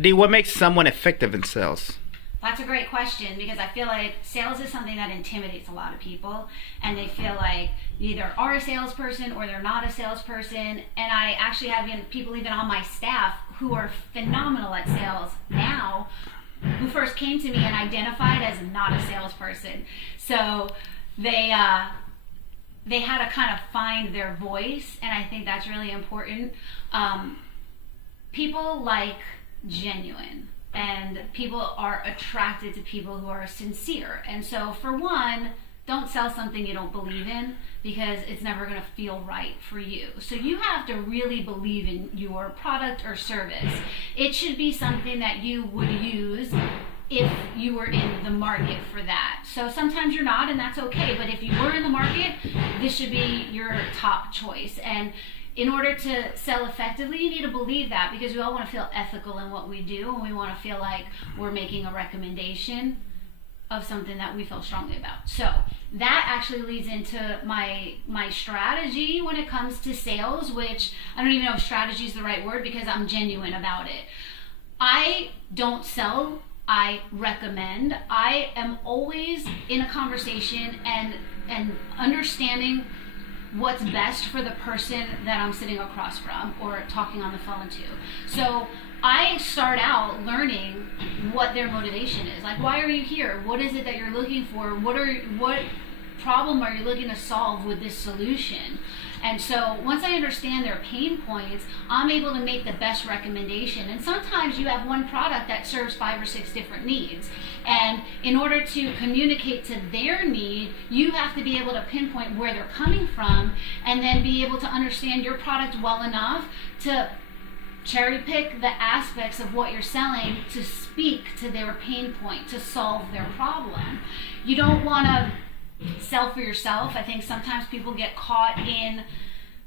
D, what makes someone effective in sales? That's a great question, because I feel like sales is something that intimidates a lot of people, and they feel like they either are a salesperson or they're not a salesperson. And I actually have people even on my staff who are phenomenal at sales now, who first came to me and identified as not a salesperson. So they had to kind of find their voice, and I think that's really important. People like genuine, and people are attracted to people who are sincere. And so, for one, don't sell something you don't believe in, because it's never going to feel right for you. So you have to really believe in your product or service. It should be something that you would use if you were in the market for that. So sometimes you're not, and that's okay. But if you were in the market, this should be your top choice. And in order to sell effectively, you need to believe that, because we all want to feel ethical in what we do, and we want to feel like we're making a recommendation of something that we feel strongly about. So that actually leads into my strategy when it comes to sales, which I don't even know if strategy is the right word, because I'm genuine about it. I don't sell, I recommend. I am always in a conversation and understanding what's best for the person that I'm sitting across from or talking on the phone to. So I start out learning what their motivation is. Like, why are you here? What is it that you're looking for? What problem are you looking to solve with this solution? And so once I understand their pain points, I'm able to make the best recommendation. And sometimes you have one product that serves 5 or 6 different needs. And in order to communicate to their need, you have to be able to pinpoint where they're coming from, and then be able to understand your product well enough to cherry pick the aspects of what you're selling to speak to their pain point, to solve their problem. You don't want to sell for yourself. I think sometimes people get caught in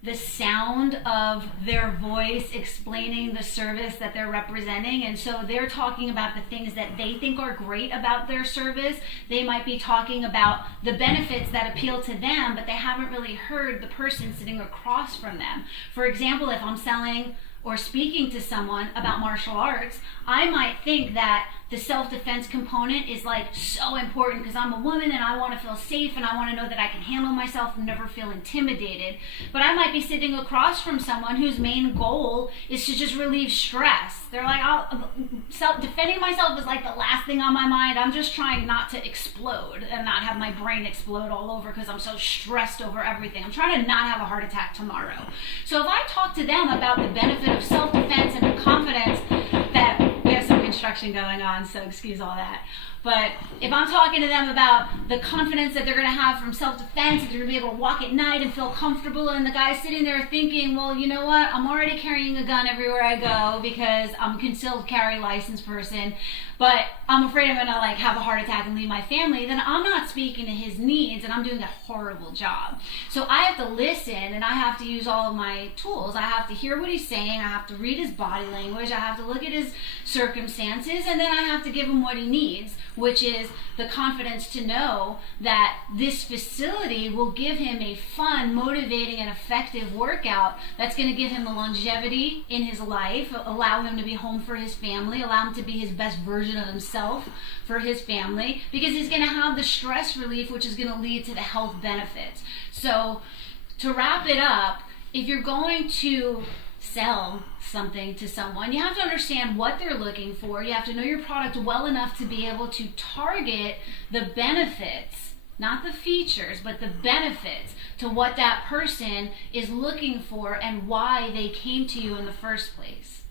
the sound of their voice explaining the service that they're representing, and so they're talking about the things that they think are great about their service. They might be talking about the benefits that appeal to them, but they haven't really heard the person sitting across from them. For example, if I'm selling or speaking to someone about martial arts, I might think that the self-defense component is like so important because I'm a woman and I want to feel safe and I want to know that I can handle myself and never feel intimidated. But I might be sitting across from someone whose main goal is to just relieve stress. They're like, defending myself is like the last thing on my mind. I'm just trying not to explode and not have my brain explode all over because I'm so stressed over everything. I'm trying to not have a heart attack tomorrow. So if I talk to them about the benefit of self-defense and the confidence that we have some construction going on, so excuse all that. But if I'm talking to them about the confidence that they're going to have from self-defense, that they're going to be able to walk at night and feel comfortable, and the guy's sitting there thinking, well, you know what? I'm already carrying a gun everywhere I go because I'm a concealed carry license person, but I'm afraid I'm going to like have a heart attack and leave my family, then I'm not speaking to his needs and I'm doing a horrible job. So I have to listen and I have to use all of my tools. I have to hear what he's saying. I have to read his body language. I have to look at his circumstances, and then I have to give him what he needs, which is the confidence to know that this facility will give him a fun, motivating, and effective workout that's going to give him a longevity in his life, allow him to be home for his family, allow him to be his best version of himself for his family, because he's going to have the stress relief, which is going to lead to the health benefits. So to wrap it up, if you're going to sell something to someone, you have to understand what they're looking for. You have to know your product well enough to be able to target the benefits, not the features, but the benefits to what that person is looking for and why they came to you in the first place.